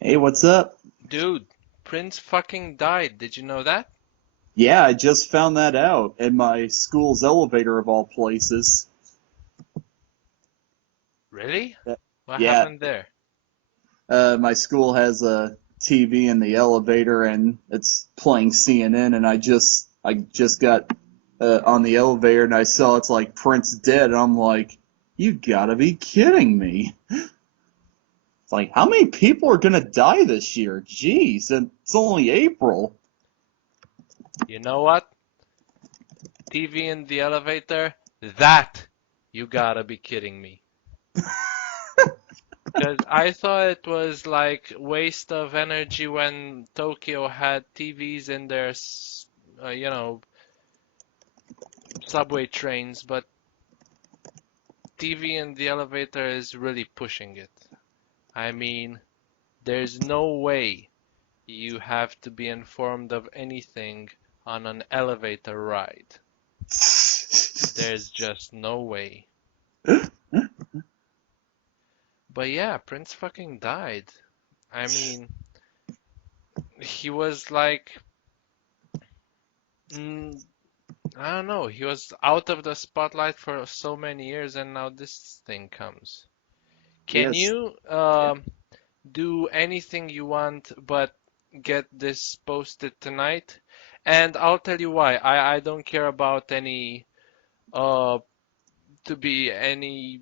Hey, what's up? Dude, Prince fucking died. Did you know that? Yeah, I just found that out in my school's elevator of all places. Really? Uh, What Yeah, happened there? my school has a TV in the elevator and it's playing CNN, and I just got on the elevator and I saw it's like Prince dead, and I'm like, you gotta be kidding me. It's like, how many people are gonna die this year? Jeez, and it's only April. You know what? TV in the elevator? That you gotta be kidding me. 'Cause I thought it was like waste of energy when Tokyo had TVs in their, subway trains, but TV in the elevator is really pushing it. I mean, there's no way you have to be informed of anything on an elevator ride. There's just no way. But yeah, Prince fucking died. I mean, he was like, mm, I don't know, he was out of the spotlight for so many years, and now this thing comes. Can Yes. you Yeah. do anything you want but get this posted tonight? And I'll tell you why. I don't care about any uh to be any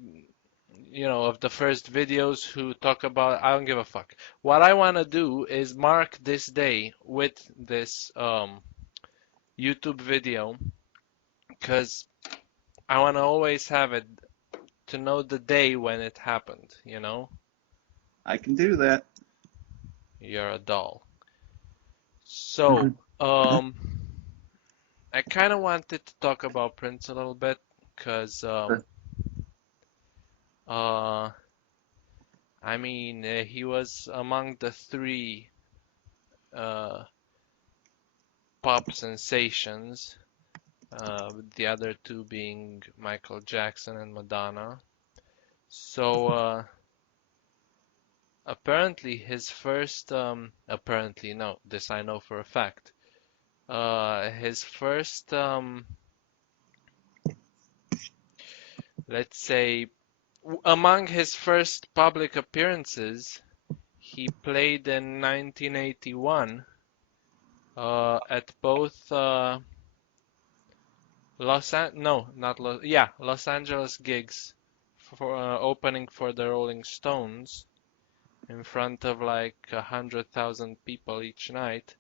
of the first videos who talk about. I don't give a fuck. What I want to do is mark this day with this YouTube video because I want to always have it to know the day when it happened, you know? I can do that. You're a doll. So, I kind of wanted to talk about Prince a little bit because uh I mean, he was among the three uh pop sensations, with the other two being Michael Jackson and Madonna. So apparently his first, apparently no, this I know for a fact. His first, let's say, among his first public appearances, he played in 1981 at both no, not Los Angeles gigs for opening for the Rolling Stones in front of like 100,000 people each night,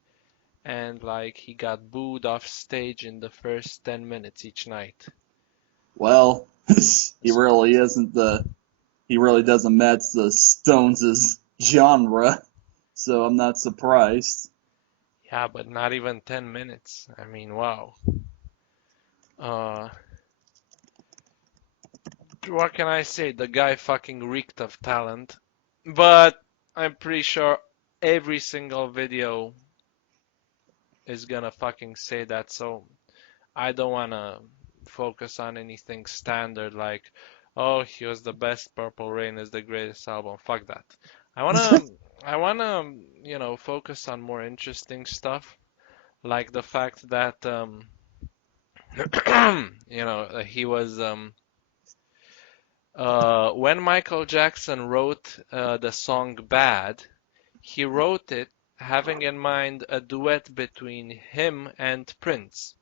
and like he got booed off stage in the first 10 minutes each night. Well, he really isn't the he really doesn't match the Stones' genre, so I'm not surprised. Yeah, but not even 10 minutes. I mean, wow. Uh, what can I say? The guy fucking reeked of talent. But I'm pretty sure every single video is gonna fucking say that, so I don't wanna focus on anything standard like, oh, he was the best, Purple Rain is the greatest album. Fuck that. I wanna, I wanna, focus on more interesting stuff, like the fact that, he was, when Michael Jackson wrote the song Bad, he wrote it having in mind a duet between him and Prince.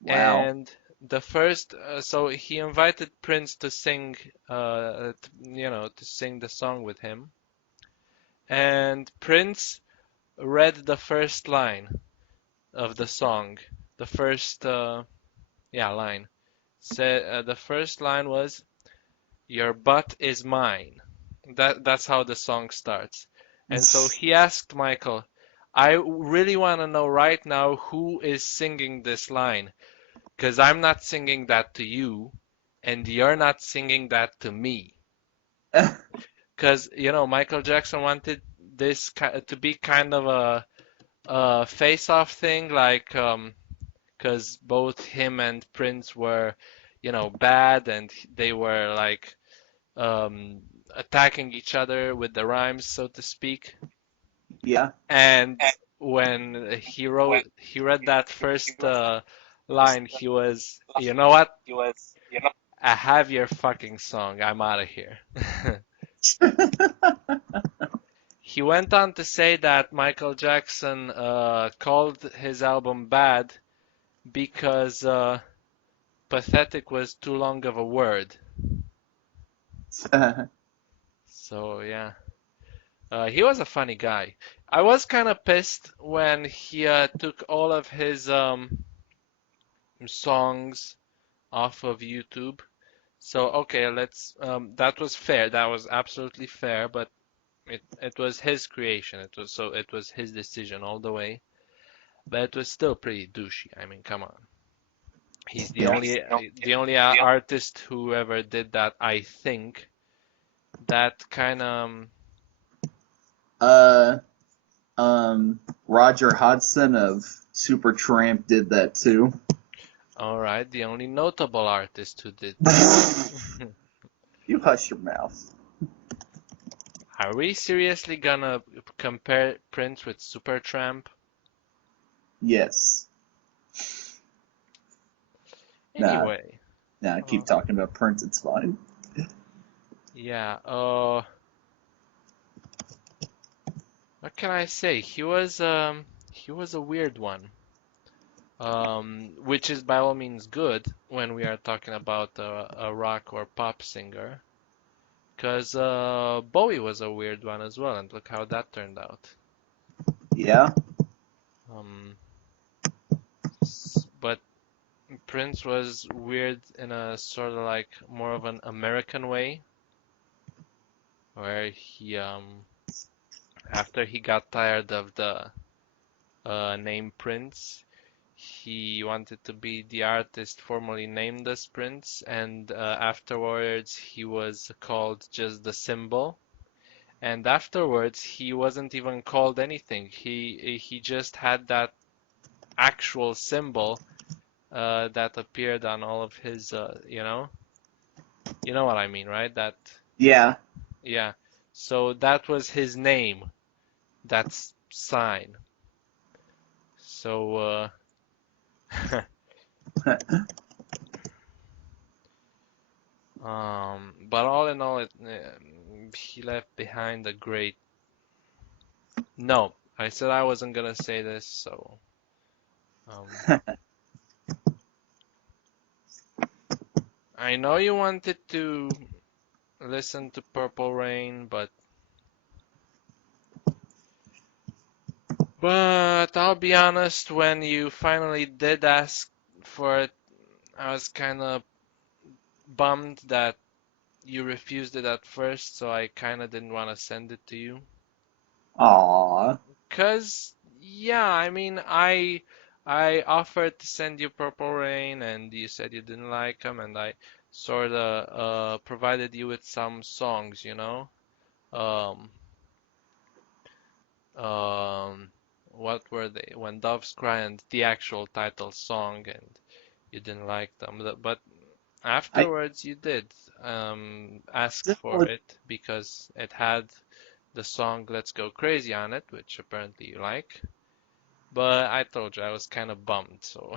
Wow. And the first, so he invited Prince to sing, to sing the song with him. And Prince read the first line of the song. The first, line. Said the first line was, "Your butt is mine." That's how the song starts. And so he asked Michael, "I really want to know right now who is singing this line, because I'm not singing that to you, and you're not singing that to me." Because, Michael Jackson wanted this to be kind of a face-off thing, like, because both him and Prince were, bad, and they were like, um, attacking each other with the rhymes, so to speak. Yeah. And when he read that first line, he was, you know what? I have your fucking song. I'm out of here. He went on to say that Michael Jackson called his album bad because pathetic was too long of a word. So yeah, he was a funny guy. I was kind of pissed when he took all of his songs off of YouTube. So okay, let's that was fair. That was absolutely fair, but it was his creation. It was his decision all the way. But it was still pretty douchey. I mean, come on. He's Yeah. the only artist who ever did that, I think. That kind of Uh, Roger Hodgson of Supertramp did that too. all right, the only notable artist who did that. You hush your mouth. Are we seriously gonna compare Prince with Supertramp? Yes. Nah, Anyway, nah. uh, Keep talking about Prince. It's fine. yeah. What can I say? He was a weird one. Which is by all means good when we are talking about a rock or pop singer. Because Bowie was a weird one as well, and look how that turned out. Yeah. Um, but Prince was weird in a sort of like more of an American way, where he after he got tired of the name Prince, he wanted to be the artist formerly named as Prince, and afterwards he was called just the symbol. And afterwards he wasn't even called anything. He just had that actual symbol that appeared on all of his, you know what I mean, right? That, Yeah. yeah. So that was his name. That's sign. So, but all in all, he left behind a great. No, I said I wasn't gonna say this, so um, I know you wanted to listen to Purple Rain, but I'll be honest, when you finally did ask for it, I was kind of bummed that you refused it at first, so I kind of didn't want to send it to you. Aww. 'Cause yeah, I mean, I offered to send you Purple Rain, and you said you didn't like them, and I sort of provided you with some songs, you know. Um, um, what were they? When Doves Cry and the actual title song, and you didn't like them. But I afterwards, you did ask for still. it because it had the song Let's Go Crazy on it, which apparently you like. But I told you I was kind of bummed, so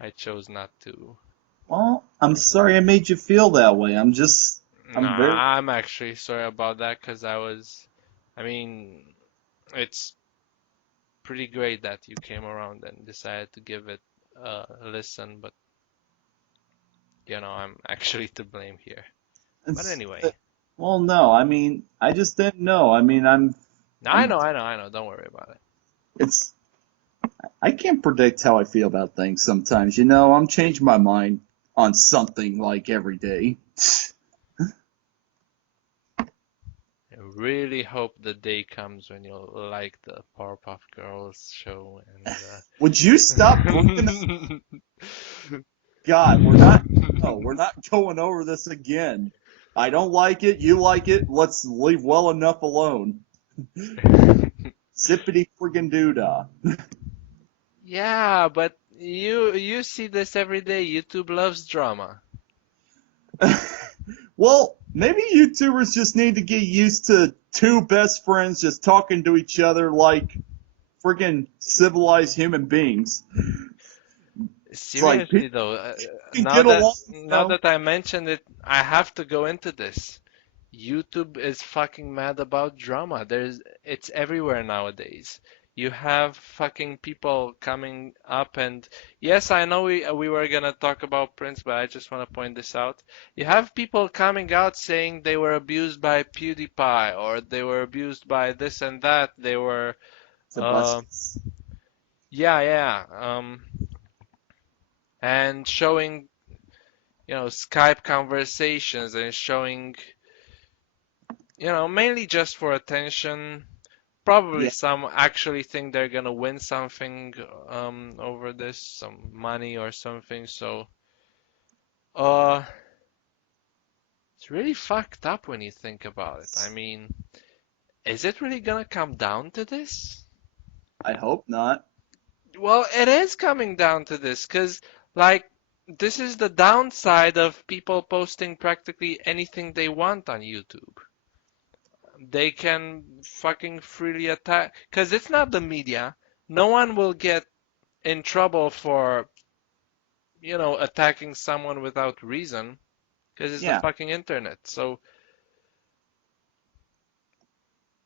I chose not to. Well, I'm sorry I made you feel that way. I'm just. I'm very. Nah, I'm actually sorry about that because I mean, it's pretty great that you came around and decided to give it a listen, but I'm actually to blame here. But It's. anyway, Well, no. I mean, I just didn't know. I mean, I'm. I I'm. know, I know, I know. Don't worry about it. It's. I can't predict how I feel about things sometimes. I'm changing my mind on something like every day. I really hope the day comes when you'll like the Powerpuff Girls show Would you stop bringing up and God? We're not. No, we're not going over this again. I don't like it. You like it. Let's leave well enough alone. Zippity friggin' doodah. Yeah, but you see this every day. YouTube loves drama. Well, maybe YouTubers just need to get used to two best friends just talking to each other like freaking civilized human beings. It's like Seriously people though, can get along, you now know? that I mentioned it, I have to go into this. YouTube is fucking mad about drama. It's everywhere nowadays. You have fucking people coming up and yes, I know we were gonna talk about Prince, but I just want to point this out. You have people coming out saying they were abused by PewDiePie or they were abused by this and that. They were, uh, Sebastian. yeah, yeah, and showing, Skype conversations and showing, mainly just for attention. Probably Yeah, some actually think they're gonna win something over this, some money or something. So, uh, it's really fucked up when you think about it. I mean, is it really gonna come down to this? I hope not. Well, it is coming down to this, 'cause like this is the downside of people posting practically anything they want on YouTube. They can fucking freely attack, 'cause it's not the media. No one will get in trouble for attacking someone without reason because it's the Yeah. fucking internet. So,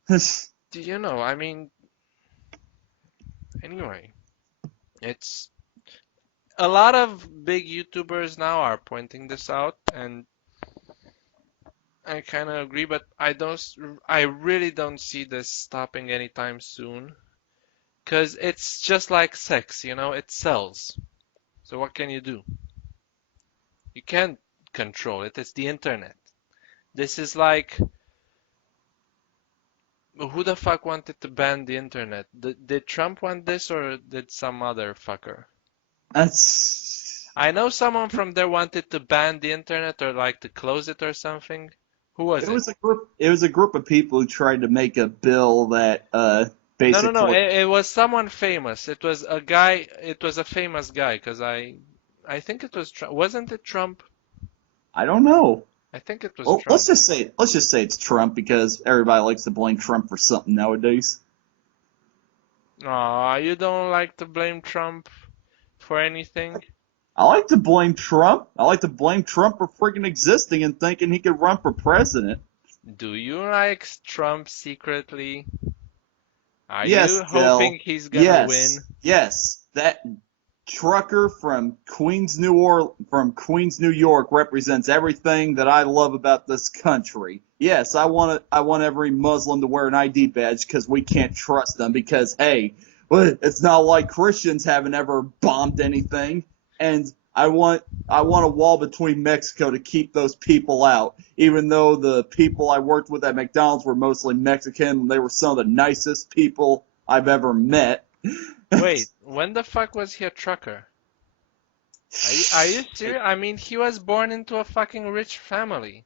It's I mean, anyway, it's a lot of big YouTubers now are pointing this out, and I kind of agree, but I really don't see this stopping anytime soon because it's just like sex, it sells. So what can you do? You can't control it. It's the internet. This is like who the fuck wanted to ban the internet? Did Trump want this or did some other fucker? that's I know someone from there wanted to ban the internet or like to close it or something. Who was it it? was a group. It was a group of people who tried to make a bill that No, no, no. basically. It was someone famous. It was a guy. It was a famous guy because I think it was Trump. Wasn't it Trump? I don't know. I think it was Well, Trump. let's just say it's Trump because everybody likes to blame Trump for something nowadays. Aw, you don't like to blame Trump for anything? I like to blame Trump. I like to blame Trump for freaking existing and thinking he could run for president. Do you like Trump secretly? Are Yes, you Dell. hoping he's gonna Yes, win? yes. That trucker from Queens, New York represents everything that I love about this country. Yes, I want every Muslim to wear an ID badge because we can't trust them because hey, well, it's not like Christians haven't ever bombed anything and I want a wall between Mexico to keep those people out. Even though the people I worked with at McDonald's were mostly Mexican, they were some of the nicest people I've ever met. Wait, when the fuck was he a trucker? Are you serious? I mean, he was born into a fucking rich family.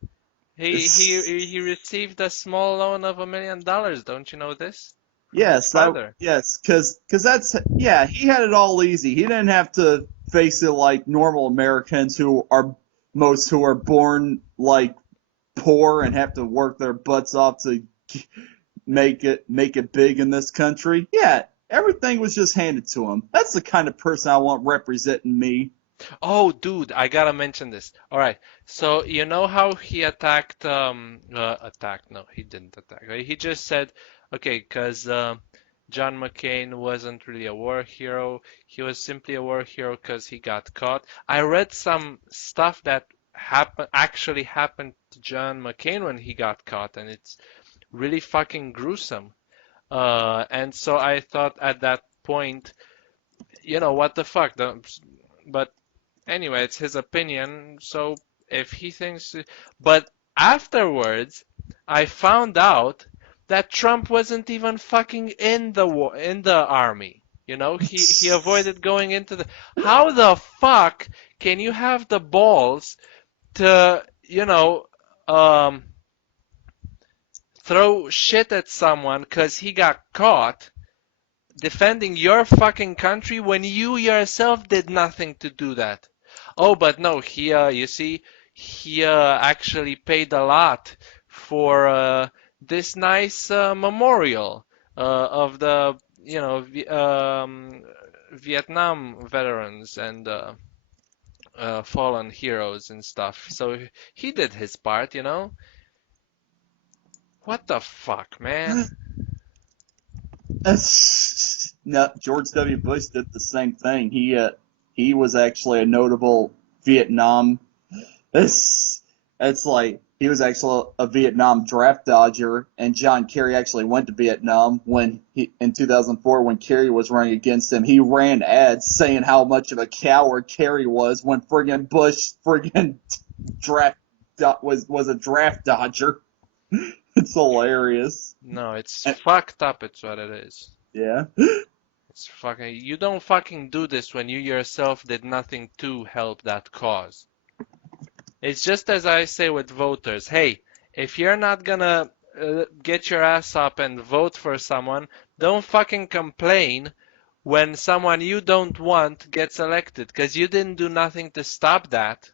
He received a small loan of $1 million. Don't you know this? From his father. Yes, cause that's yeah, he had it all easy. He didn't have to face it like normal Americans who are born like poor and have to work their butts off to make it big in this country. Yeah, everything was just handed to him. That's the kind of person I want representing me. Oh, dude, I gotta mention this. All right. So you know how he attacked? No, he didn't attack. He just said, okay, because John McCain wasn't really a war hero. He was simply a war hero because he got caught. I read some stuff that actually happened to John McCain when he got caught, and it's really fucking gruesome. And so I thought at that point, what the fuck? But anyway, it's his opinion. So if he thinks, but afterwards, I found out that Trump wasn't even fucking in the war, in the army. He avoided going into the. How the fuck can you have the balls to, um, throw shit at someone because he got caught defending your fucking country when you yourself did nothing to do that? Oh, but no, you see, he actually paid a lot for this nice memorial of the Vietnam veterans and fallen heroes and stuff. So he did his part, you know. What the fuck, man? No, George W. Bush did the same thing. He was actually a notable Vietnam. It's like he was actually a Vietnam draft dodger, and John Kerry actually went to Vietnam when he in 2004 when Kerry was running against him. He ran ads saying how much of a coward Kerry was when friggin' Bush friggin' draft was a draft dodger. It's hilarious. No, it's And, fucked up. It's what it is. yeah. It's fucking. You don't fucking do this when you yourself did nothing to help that cause. It's just as I say with voters. Hey, if you're not gonna get your ass up and vote for someone, don't fucking complain when someone you don't want gets elected, because you didn't do nothing to stop that.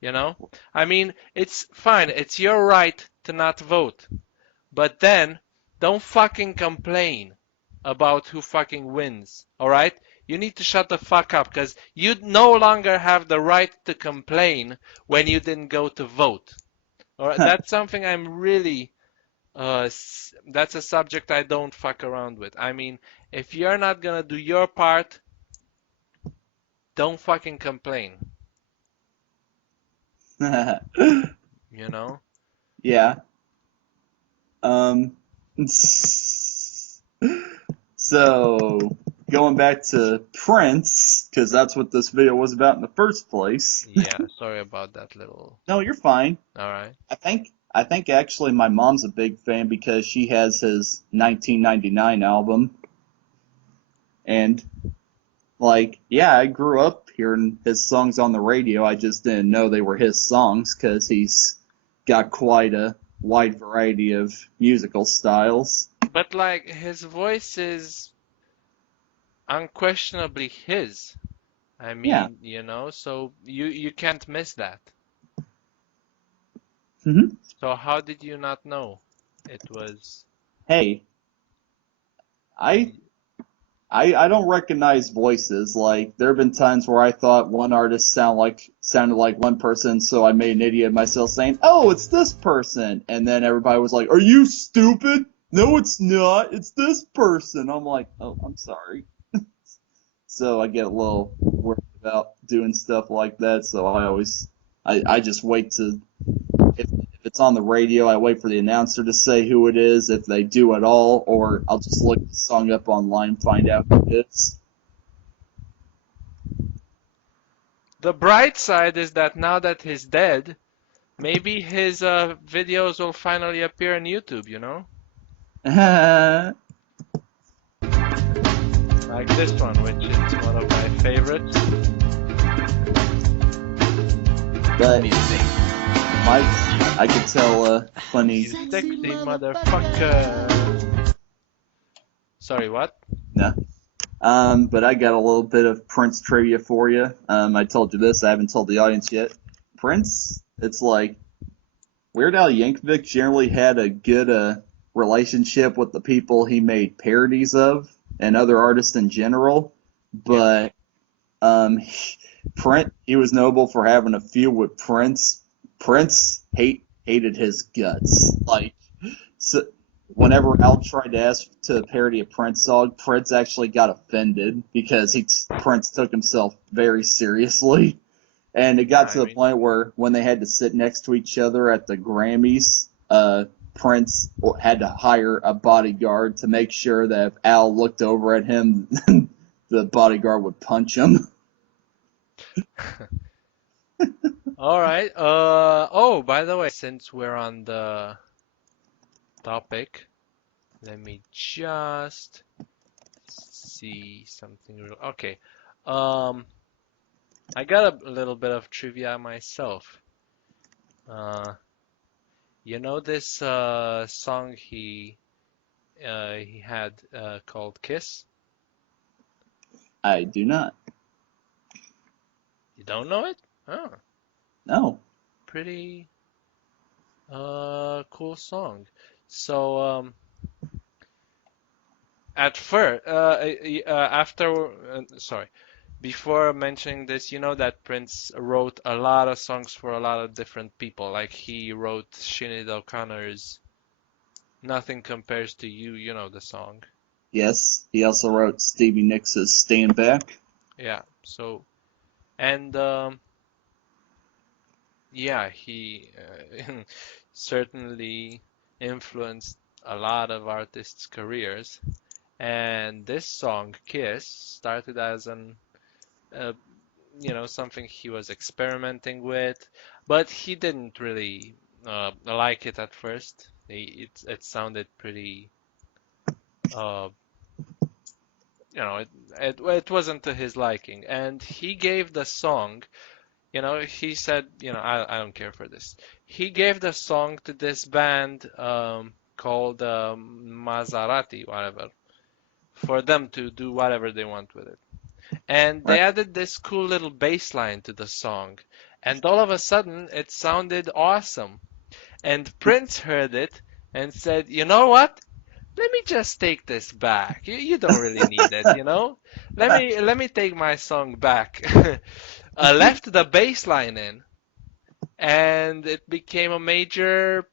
You know? I mean, it's fine. It's your right to not vote. But then, don't fucking complain about who fucking wins. Alright? You need to shut the fuck up, because you no longer have the right to complain when you didn't go to vote. Alright? That's something I'm really that's a subject I don't fuck around with. I mean, if you're not gonna do your part, don't fucking complain. You know? Yeah. So going back to Prince, because that's what this video was about in the first place. Yeah, sorry about that little. No, you're fine. Alright. I think actually my mom's a big fan because she has his 1999 album, and like, yeah, I grew up hearing his songs on the radio. I just didn't know they were his songs because he's got quite a wide variety of musical styles. But like his voice is unquestionably his. I Yeah. mean, you know, so you can't miss that. hmm So how did you not know it was? Hey, I I don't recognize voices. Like there have been times where I thought one artist sounded like one person, so I made an idiot of myself saying, "Oh, it's this person," and then everybody was like, "Are you stupid? No, it's not. It's this person." I'm like, "Oh, I'm sorry." So I get a little worried about doing stuff like that. So I just wait to if it's on the radio, I wait for the announcer to say who it is, if they do at all, or I'll just look the song up online and find out who it is. The bright side is that now that he's dead, maybe his videos will finally appear on YouTube, you know? Like this one, which is one of my favorites. But Mike, I could tell funny. You sexy motherfucker. Sorry, what? No. But I got a little bit of Prince trivia for you. I told you this, I haven't told the audience yet. Prince, it's like Weird Al Yankovic generally had a good relationship with the people he made parodies of and other artists in general, Yeah. but he was notable for having a feud with Prince. Hated his guts. Like, so, whenever Al tried to ask to parody a Prince song, Prince actually got offended because Prince took himself very seriously. And it Yeah, got to I the mean, point where when they had to sit next to each other at the Grammys, Prince had to hire a bodyguard to make sure that if Al looked over at him, the bodyguard would punch him. all right. Oh, by the way, since we're on the topic, let me just see something real. Okay. Um, I got a little bit of trivia myself. Uh, you know this song he had called Kiss? I do not. You don't know it? Oh, No. pretty cool song. So at first, after, sorry, before mentioning this, you know that Prince wrote a lot of songs for a lot of different people. Like he wrote Sinead O'Connor's "Nothing Compares to You," you know the song. Yes, he also wrote Stevie Nicks' Stand Back. Yeah. So and yeah, he certainly influenced a lot of artists' careers. And this song, Kiss, started as an uh, something he was experimenting with, but he didn't really like it at first. It sounded pretty, uh, it wasn't to his liking, and he gave the song. He said, I don't care for this. He gave the song to this band called Maserati, whatever, for them to do whatever they want with it. And they Right. added this cool little bass line to the song. And all of a sudden, it sounded awesome. And Prince heard it and said, "You know what? Let me just take this back. You don't really need it, you know? Let me take my song back." Left the bass line in, and it became a major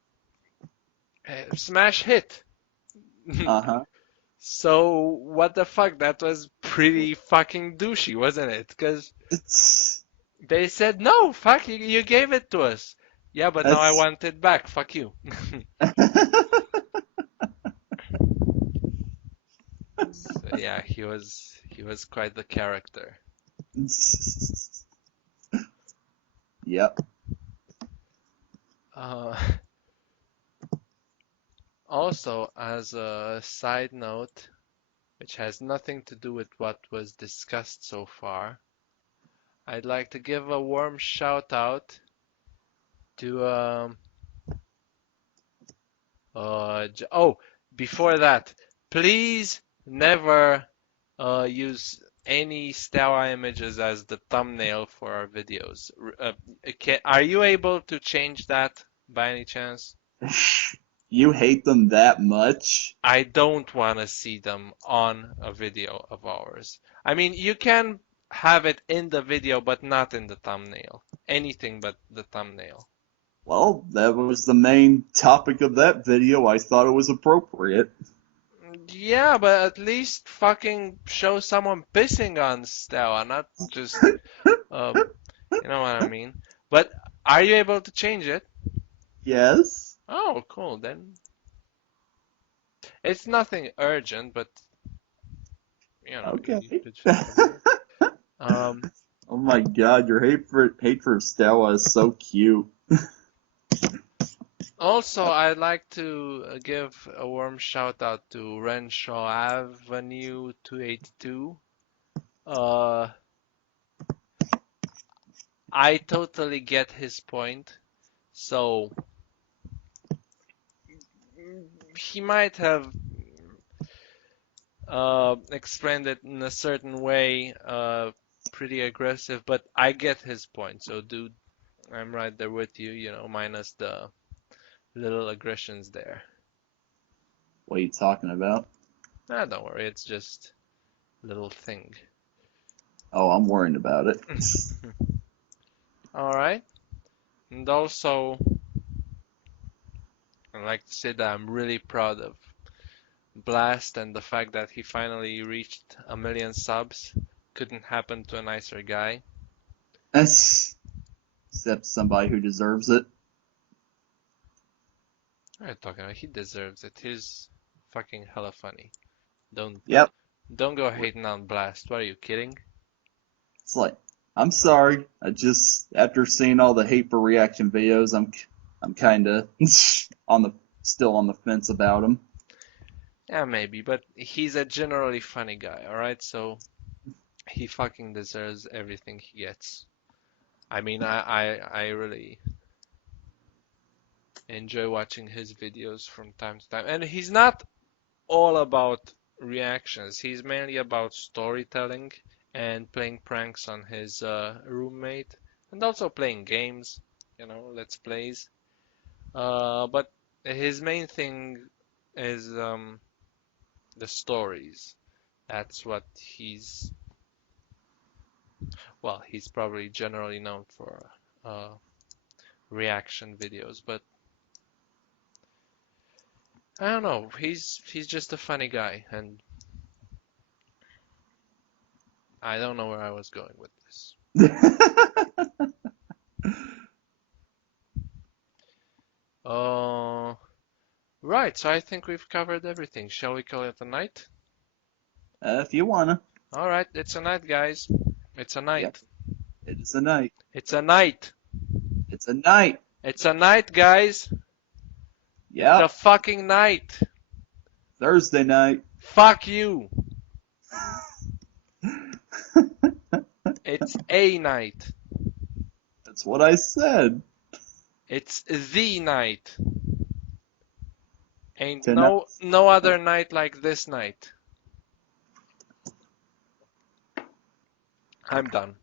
smash hit. Uh-huh. So what the fuck? That was pretty fucking douchey, wasn't it? Because It's they said, no, fuck, you gave it to us. Yeah, but now I that's want it back. Fuck you. So yeah, he was quite the character. Yep. Uh, Also, as a side note, which has nothing to do with what was discussed so far, I'd like to give a warm shout out to oh, before that, please never use any Stella images as the thumbnail for our videos. Are you able to change that by any chance? You hate them that much? I don't want to see them on a video of ours. I mean, you can have it in the video, but not in the thumbnail. Anything but the thumbnail. Well, that was the main topic of that video. I thought it was appropriate. Yeah, but at least fucking show someone pissing on Stella, not just, uh, you know what I mean. But are you able to change it? Yes. Oh, cool. Then it's nothing urgent, but Okay. you could fix a bit. Um, Oh my god, your hate for Stella is so cute. Also, I'd like to give a warm shout out to Renshaw Avenue 282. Uh, I totally get his point. So he might have explained it in a certain way, pretty aggressive, but I get his point. So, dude, I'm right there with you, minus the little aggressions there. What are you talking about? Ah, don't worry, it's just a little thing. Oh, I'm worried about it. All right. And also, I'd like to say that I'm really proud of Blast and the fact that he finally reached 1 million subs. Couldn't happen to a nicer guy. That's except somebody who deserves it. What are you talking about? He deserves it. He's fucking hella funny. Don't Yep. don't go hating on Blast. What are you kidding? It's like, I'm sorry. I just after seeing all the hate for reaction videos, I'm kind of on the still on the fence about him. Yeah, maybe, but he's a generally funny guy, alright? So he fucking deserves everything he gets. I mean, I really enjoy watching his videos from time to time. And he's not all about reactions. He's mainly about storytelling and playing pranks on his roommate, and also playing games. Let's Plays. But his main thing is the stories. That's what he's probably generally known for uh, reaction videos, but I don't know. He's just a funny guy, and I don't know where I was going with this. Uh, right. So I think we've covered everything. Shall we call it a night? If you wanna. All right. It's a night, guys. It's a Yep. night. It is a night. It's a night. It's a night. It's a night, guys. It's a Yep. fucking night. Thursday night. Fuck you. It's a night. That's what I said. It's the night. Ain't Tonight. no other night like this night. I'm done.